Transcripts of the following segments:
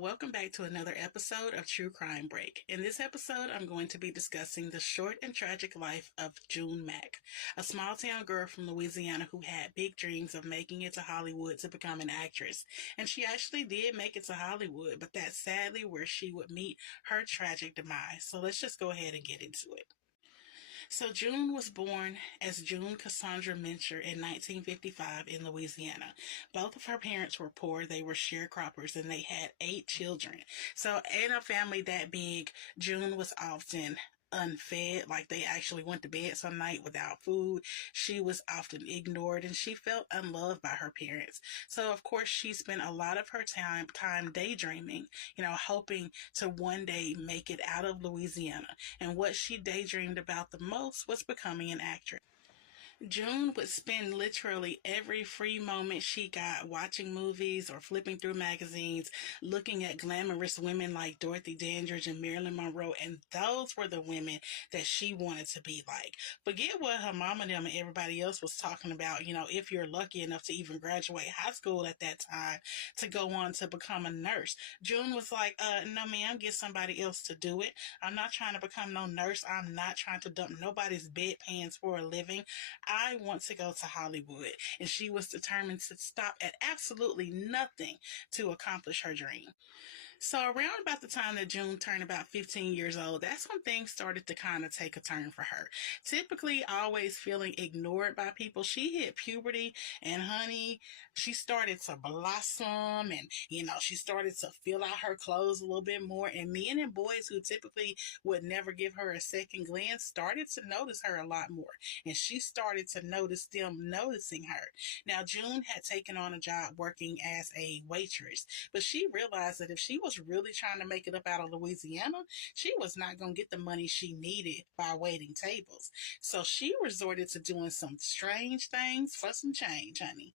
welcome back to another episode of True Crime Break. In this episode, I'm going to be discussing the short and tragic life of June Mack, a small town girl from Louisiana who had big dreams of making it to Hollywood to become an actress. And she actually did make it to Hollywood, but that's sadly where she would meet her tragic demise. So let's just go ahead and get into it. So June was born as June Cassandra Minscher in 1955 in Louisiana. Both of her parents were poor. They were sharecroppers and they had 8 children. So in a family that big, June was often unfed, like they actually went to bed some night without food. She was often ignored and she felt unloved by her parents. So of course she spent a lot of her time daydreaming, hoping to one day make it out of Louisiana. And what she daydreamed about the most was becoming an actress. June would spend literally every free moment she got watching movies or flipping through magazines, looking at glamorous women like Dorothy Dandridge and Marilyn Monroe, and those were the women that she wanted to be like. Forget what her mama and them and everybody else was talking about, if you're lucky enough to even graduate high school at that time to go on to become a nurse. June was like, no ma'am, get somebody else to do it. I'm not trying to become no nurse. I'm not trying to dump nobody's bedpans for a living. I want to go to Hollywood. And she was determined to stop at absolutely nothing to accomplish her dream. So around about the time that June turned about 15 years old, that's when things started to kind of take a turn for her. Typically always feeling ignored by people, she hit puberty, and honey, she started to blossom, and she started to fill out her clothes a little bit more, and men and boys who typically would never give her a second glance started to notice her a lot more, and she started to notice them noticing her. Now June had taken on a job working as a waitress, but she realized that if she was really trying to make it up out of Louisiana, she was not going to get the money she needed by waiting tables. So she resorted to doing some strange things for some change, honey.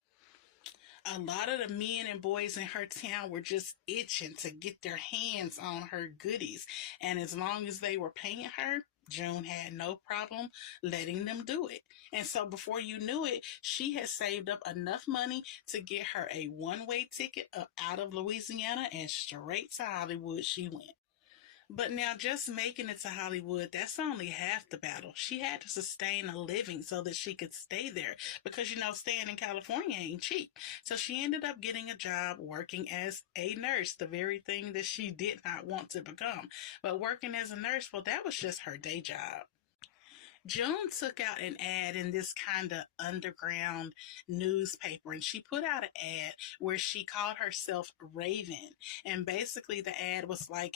A lot of the men and boys in her town were just itching to get their hands on her goodies. And as long as they were paying her, June had no problem letting them do it. And so before you knew it, she had saved up enough money to get her a one-way ticket up out of Louisiana, and straight to Hollywood she went. But now just making it to Hollywood, that's only half the battle. She had to sustain a living so that she could stay there because, staying in California ain't cheap. So she ended up getting a job working as a nurse, the very thing that she did not want to become. But working as a nurse, well, that was just her day job. June took out an ad in this kind of underground newspaper, and she put out an ad where she called herself Raven. And basically the ad was like,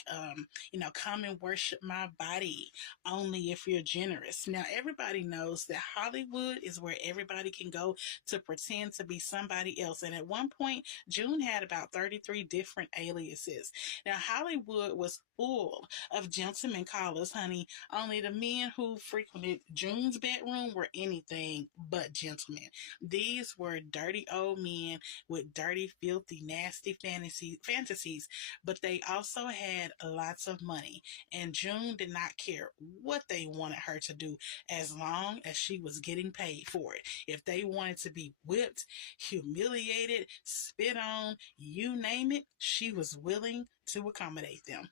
come and worship my body only if you're generous. Now, everybody knows that Hollywood is where everybody can go to pretend to be somebody else. And at one point, June had about 33 different aliases. Now, Hollywood was full of gentlemen callers, honey. Only the men who frequented June's bedroom were anything but gentlemen. These were dirty old men with dirty, filthy, nasty fantasies, but they also had lots of money. And June did not care what they wanted her to do as long as she was getting paid for it. If they wanted to be whipped, humiliated, spit on, you name it, she was willing to accommodate them.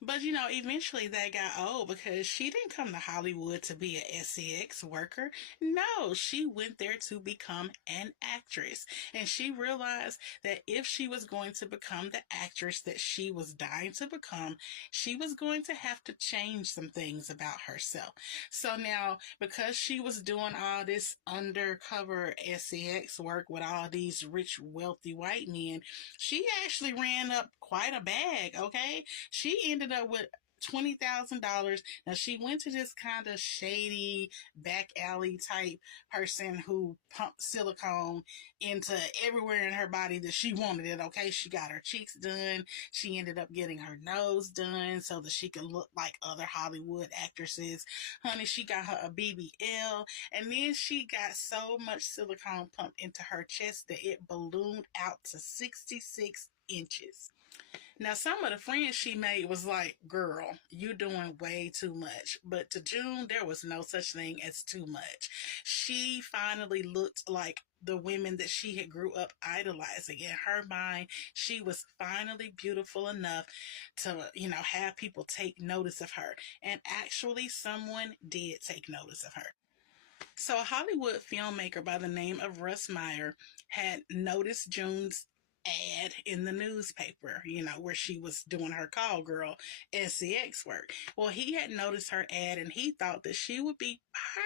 But, eventually that got old because she didn't come to Hollywood to be a SEX worker. No, she went there to become an actress. And she realized that if she was going to become the actress that she was dying to become, she was going to have to change some things about herself. So now, because she was doing all this undercover SEX work with all these rich, wealthy white men, she actually ran up quite a bag, okay? She ended up with $20,000. Now she went to this kind of shady back alley type person who pumped silicone into everywhere in her body that she wanted it. Okay, she got her cheeks done. She ended up getting her nose done so that she could look like other Hollywood actresses. Honey, she got her a BBL, and then she got so much silicone pumped into her chest that it ballooned out to 66 inches. Now, some of the friends she made was like, girl, you doing way too much. But to June, there was no such thing as too much. She finally looked like the women that she had grew up idolizing. In her mind, she was finally beautiful enough to, have people take notice of her. And actually, someone did take notice of her. So, a Hollywood filmmaker by the name of Russ Meyer had noticed June's ad in the newspaper, where she was doing her call girl SCX work. Well, he had noticed her ad and he thought that she would be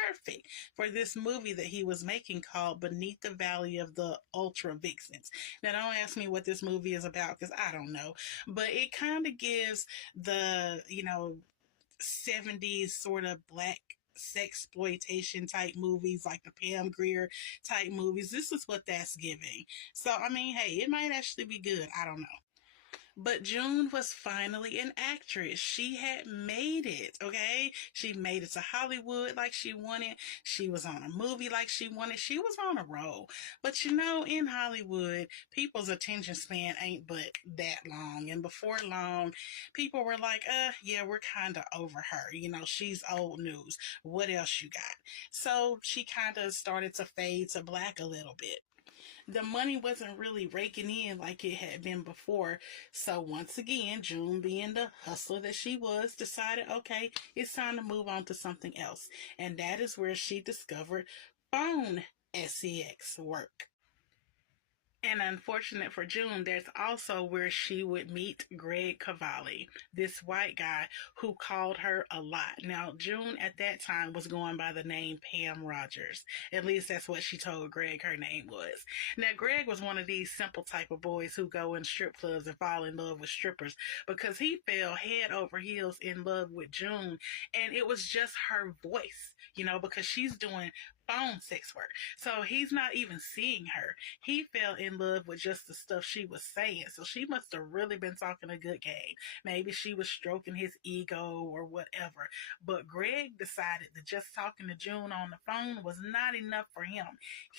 perfect for this movie that he was making called Beneath the Valley of the Ultra Vixens. Now, don't ask me what this movie is about because I don't know, but it kind of gives the, 70s sort of black sexploitation type movies, like the Pam Grier type movies. This is what that's giving. So I mean, hey, it might actually be good. I don't know. But June was finally an actress. She had made it, okay? She made it to Hollywood like she wanted. She was on a movie like she wanted. She was on a roll. But in Hollywood, people's attention span ain't but that long. And before long, people were like, yeah, we're kind of over her. She's old news. What else you got? So she kind of started to fade to black a little bit. The money wasn't really raking in like it had been before. So once again, June, being the hustler that she was, decided, okay, it's time to move on to something else. And that is where she discovered phone SEX work. And unfortunate for June, there's also where she would meet Greg Cavalli, this white guy who called her a lot. Now, June at that time was going by the name Pam Rogers. At least that's what she told Greg her name was. Now, Greg was one of these simple type of boys who go in strip clubs and fall in love with strippers because he fell head over heels in love with June. And it was just her voice, because she's doing phone sex work. So he's not even seeing her. He fell in love with just the stuff she was saying. So she must have really been talking a good game. Maybe she was stroking his ego or whatever. But Greg decided that just talking to June on the phone was not enough for him.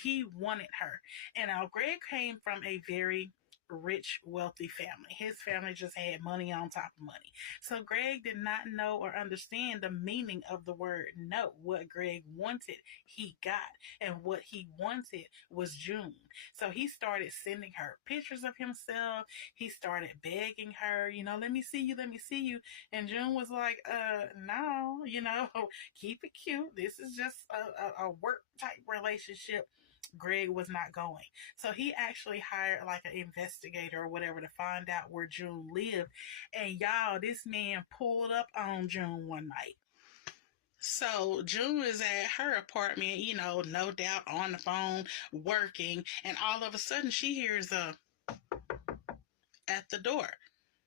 He wanted her. And now Greg came from a very rich, wealthy family. His family just had money on top of money. So Greg did not know or understand the meaning of the word no. What Greg wanted, he got. And what he wanted was June. So he started sending her pictures of himself. He started begging her, let me see you, let me see you. And June was like, no, keep it cute. This is just a work type relationship. Greg was not going. So he actually hired like an investigator or whatever to find out where June lived. And y'all, this man pulled up on June one night. So June is at her apartment, no doubt on the phone, working, and all of a sudden she hears a at the door.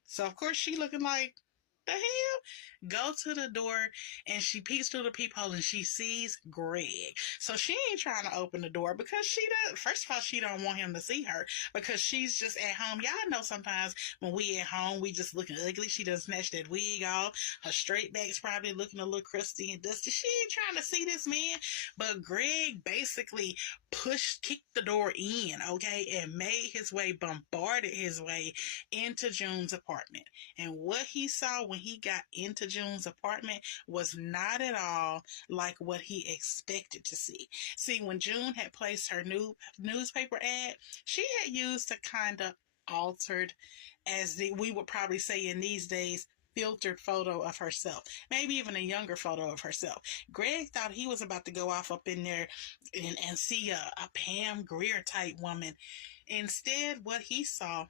So of course she looking like, the hell? Go to the door and she peeks through the peephole and she sees Greg. So she ain't trying to open the door because first of all, she don't want him to see her because she's just at home. Y'all know sometimes when we at home, we just looking ugly. She done snatched that wig off. Her straight back's probably looking a little crusty and dusty. She ain't trying to see this man. But Greg basically kicked the door in, okay, and bombarded his way into June's apartment. And what he saw when he got into June's apartment was not at all like what he expected to see. See, when June had placed her new newspaper ad, she had used a kind of altered, we would probably say in these days, filtered photo of herself, maybe even a younger photo of herself. Greg thought he was about to go off up in there and see a Pam Grier type woman. Instead, what he saw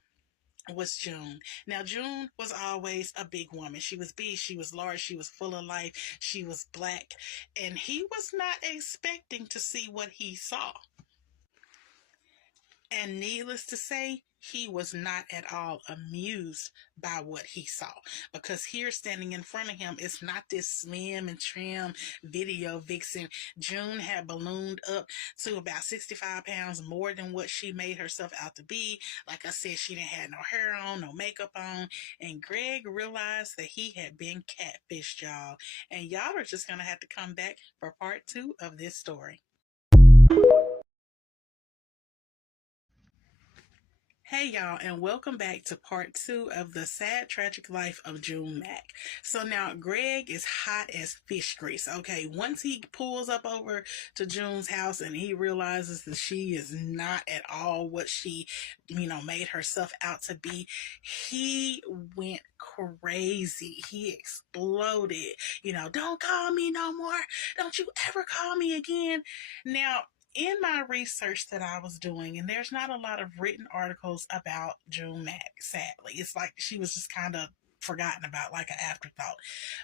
was June. Now, June was always a big woman. She was big, she was large, she was full of life, she was black, and he was not expecting to see what he saw. And needless to say, he was not at all amused by what he saw. Because here standing in front of him is not this slim and trim video vixen. June had ballooned up to about 65 pounds more than what she made herself out to be. Like I said, she didn't have no hair on, no makeup on. And Greg realized that he had been catfished, y'all. And y'all are just going to have to come back for part 2 of this story. Hey y'all, and welcome back to part 2 of the sad tragic life of June Mack. So now Greg is hot as fish grease. Okay, once he pulls up over to June's house and he realizes that she is not at all what she, made herself out to be, he went crazy. He exploded. Don't call me no more. Don't you ever call me again. Now, in my research that I was doing, and there's not a lot of written articles about June Mack, sadly. It's like she was just kind of forgotten about, like an afterthought.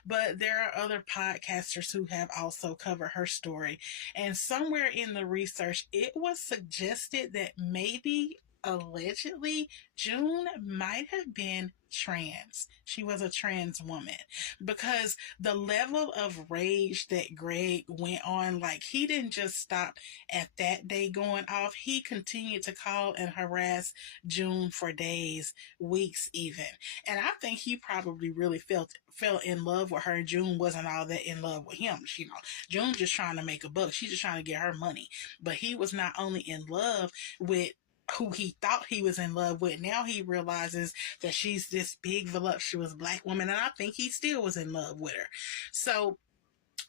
But there are other podcasters who have also covered her story. And somewhere in the research, it was suggested that maybe allegedly June might have been trans. She was a trans woman, because the level of rage that Greg went on, like, he didn't just stop at that day going off. He continued to call and harass June for days, weeks even. And I think he probably really fell in love with her. June wasn't all that in love with him. June just trying to make a buck. She's just trying to get her money. But he was not only in love with who he thought he was in love with. Now he realizes that she's this big, voluptuous black woman, and I think he still was in love with her. So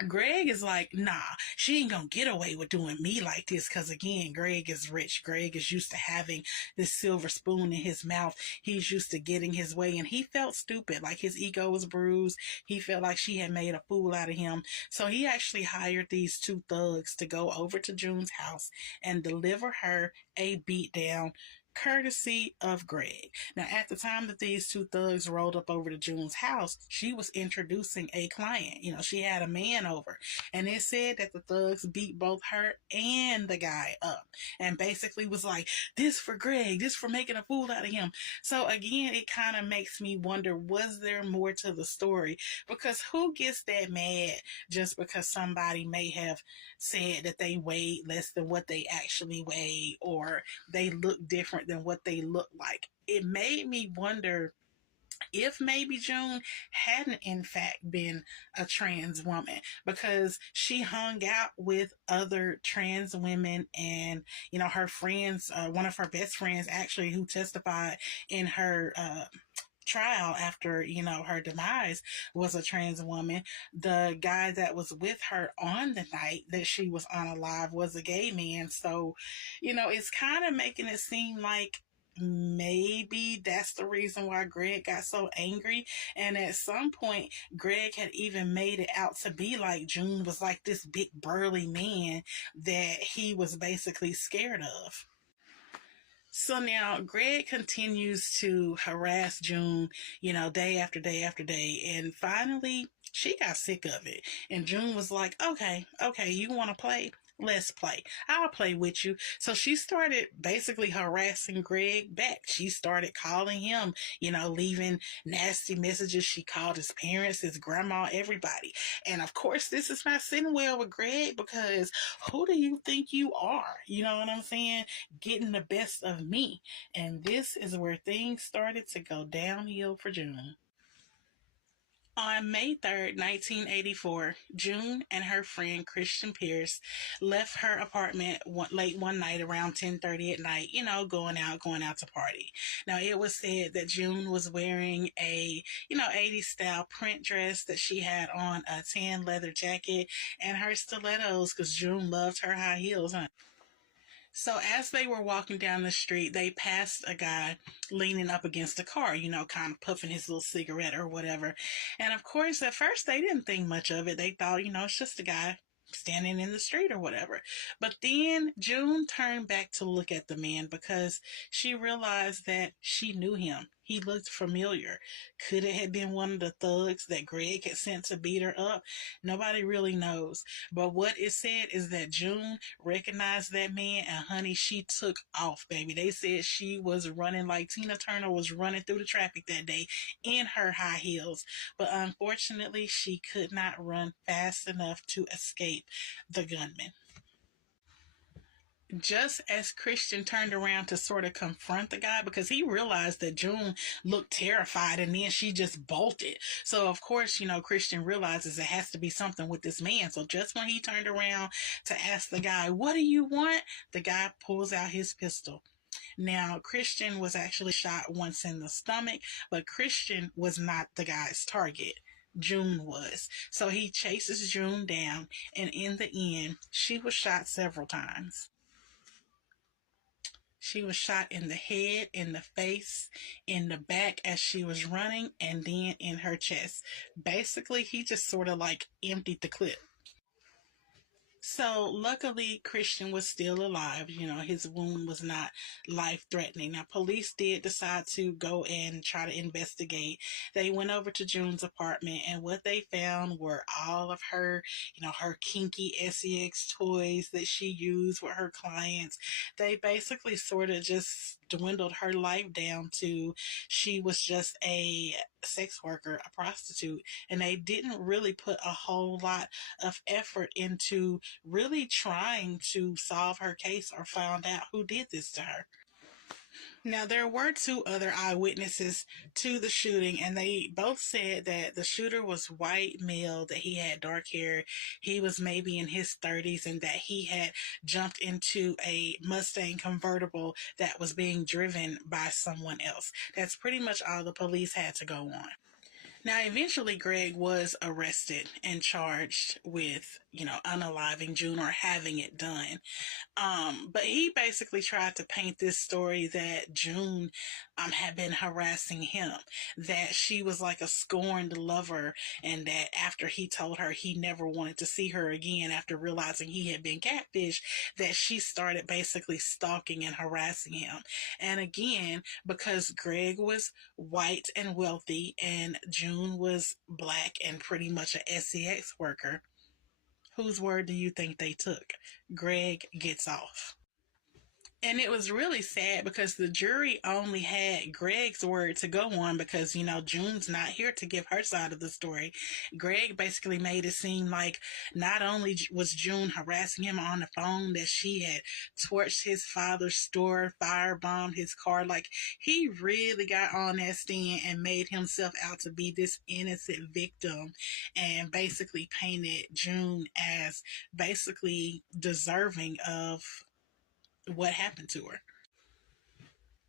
Greg is like, nah, she ain't gonna get away with doing me like this, because again, Greg is rich. Greg is used to having this silver spoon in his mouth. He's used to getting his way, and he felt stupid, like his ego was bruised. He felt like she had made a fool out of him. So he actually hired these two thugs to go over to June's house and deliver her a beatdown, courtesy of Greg. Now, at the time that these two thugs rolled up over to June's house, she was introducing a client. She had a man over, and it said that the thugs beat both her and the guy up, and basically was like, this for Greg, this for making a fool out of him. So again, it kind of makes me wonder, was there more to the story? Because who gets that mad just because somebody may have said that they weighed less than what they actually weigh, or they look different than what they look like? It made me wonder if maybe June hadn't in fact been a trans woman, because she hung out with other trans women, and her friends, one of her best friends actually, who testified in her trial after her demise, was a trans woman. The guy that was with her on the night that she was unalive was a gay man. So it's kind of making it seem like maybe that's the reason why Greg got so angry. And at some point, Greg had even made it out to be like June was like this big burly man that he was basically scared of. So now Greg continues to harass June, day after day after day. And finally, she got sick of it. And June was like, okay, you want to play? Let's play. I'll play with you. So she started basically harassing Greg back. She started calling him, leaving nasty messages. She called his parents, his grandma, everybody. And of course, this is not sitting well with Greg, because who do you think you are? You know what I'm saying? Getting the best of me. And this is where things started to go downhill for June. On May 3rd, 1984, June and her friend Christian Pierce left her apartment late one night around 10:30 at night, going out to party. Now, it was said that June was wearing a, 80s style print dress, that she had on a tan leather jacket and her stilettos, because June loved her high heels, huh? So as they were walking down the street, they passed a guy leaning up against a car, kind of puffing his little cigarette or whatever. And of course, at first, they didn't think much of it. They thought, it's just a guy standing in the street or whatever. But then June turned back to look at the man, because she realized that she knew him. He looked familiar. Could it have been one of the thugs that Greg had sent to beat her up? Nobody really knows. But what it said is that June recognized that man, and honey, she took off, baby. They said she was running like Tina Turner was running through the traffic that day in her high heels. But unfortunately, she could not run fast enough to escape the gunman. Just as Christian turned around to sort of confront the guy, because he realized that June looked terrified, and then she just bolted. So of course, Christian realizes it has to be something with this man. So just when he turned around to ask the guy, what do you want? The guy pulls out his pistol. Now, Christian was actually shot once in the stomach, but Christian was not the guy's target. June was. So he chases June down, and in the end, she was shot several times. She was shot in the head, in the face, in the back as she was running, and then in her chest. Basically, he just sort of like emptied the clip. So luckily, Christian was still alive. You know, his wound was not life threatening. Now, police did decide to go and try to investigate. They went over to June's apartment, and what they found were all of her, her kinky sex toys that she used with her clients. They basically sort of just dwindled her life down to she was just a sex worker, a prostitute, and they didn't really put a whole lot of effort into really trying to solve her case or find out who did this to her. Now, there were two other eyewitnesses to the shooting, and they both said that the shooter was white male, that he had dark hair, he was maybe in his 30s, and that he had jumped into a Mustang convertible that was being driven by someone else. That's pretty much all the police had to go on. Now, eventually, Greg was arrested and charged with, unaliving June or having it done. But he basically tried to paint this story that June had been harassing him, that she was like a scorned lover, and that after he told her he never wanted to see her again after realizing he had been catfished, that she started basically stalking and harassing him. And again, because Greg was white and wealthy and June was black and pretty much a sex worker, whose word do you think they took? Greg gets off. And it was really sad because the jury only had Greg's word to go on because, June's not here to give her side of the story. Greg basically made it seem like not only was June harassing him on the phone, that she had torched his father's store, firebombed his car. Like, he really got on that stand and made himself out to be this innocent victim and basically painted June as basically deserving of what happened to her.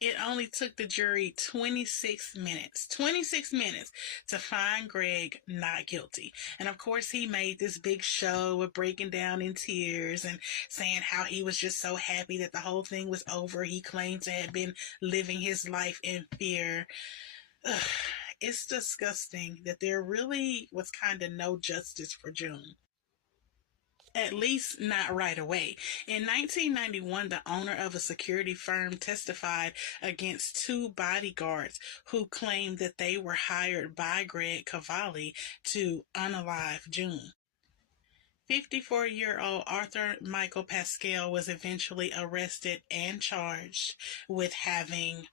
It only took the jury 26 minutes to find Greg not guilty. And of course, he made this big show of breaking down in tears and saying how he was just so happy that the whole thing was over. He claimed to have been living his life in fear. Ugh, it's disgusting that there really was kind of no justice for June. At least not right away. In 1991, the owner of a security firm testified against two bodyguards who claimed that they were hired by Greg Cavalli to unalive June. 54-year-old Arthur Michael Pascal was eventually arrested and charged with having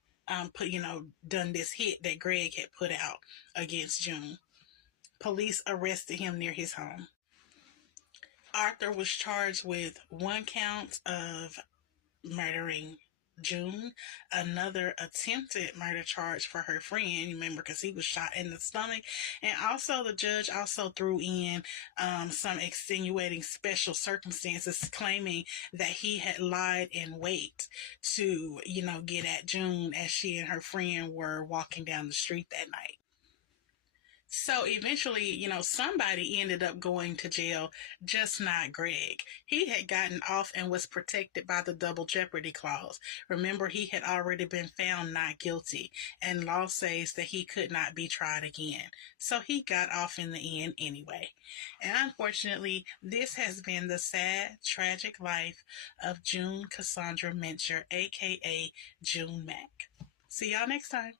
done this hit that Greg had put out against June. Police arrested him near his home. Arthur was charged with one count of murdering June, another attempted murder charge for her friend, you remember, because he was shot in the stomach, and also the judge also threw in some extenuating special circumstances, claiming that he had lied in wait to, get at June as she and her friend were walking down the street that night. So eventually, somebody ended up going to jail, just not Greg. He had gotten off and was protected by the double jeopardy clause. Remember, he had already been found not guilty, and law says that he could not be tried again. So he got off in the end anyway. And unfortunately, this has been the sad, tragic life of June Cassandra Minscher, aka June Mack. See y'all next time.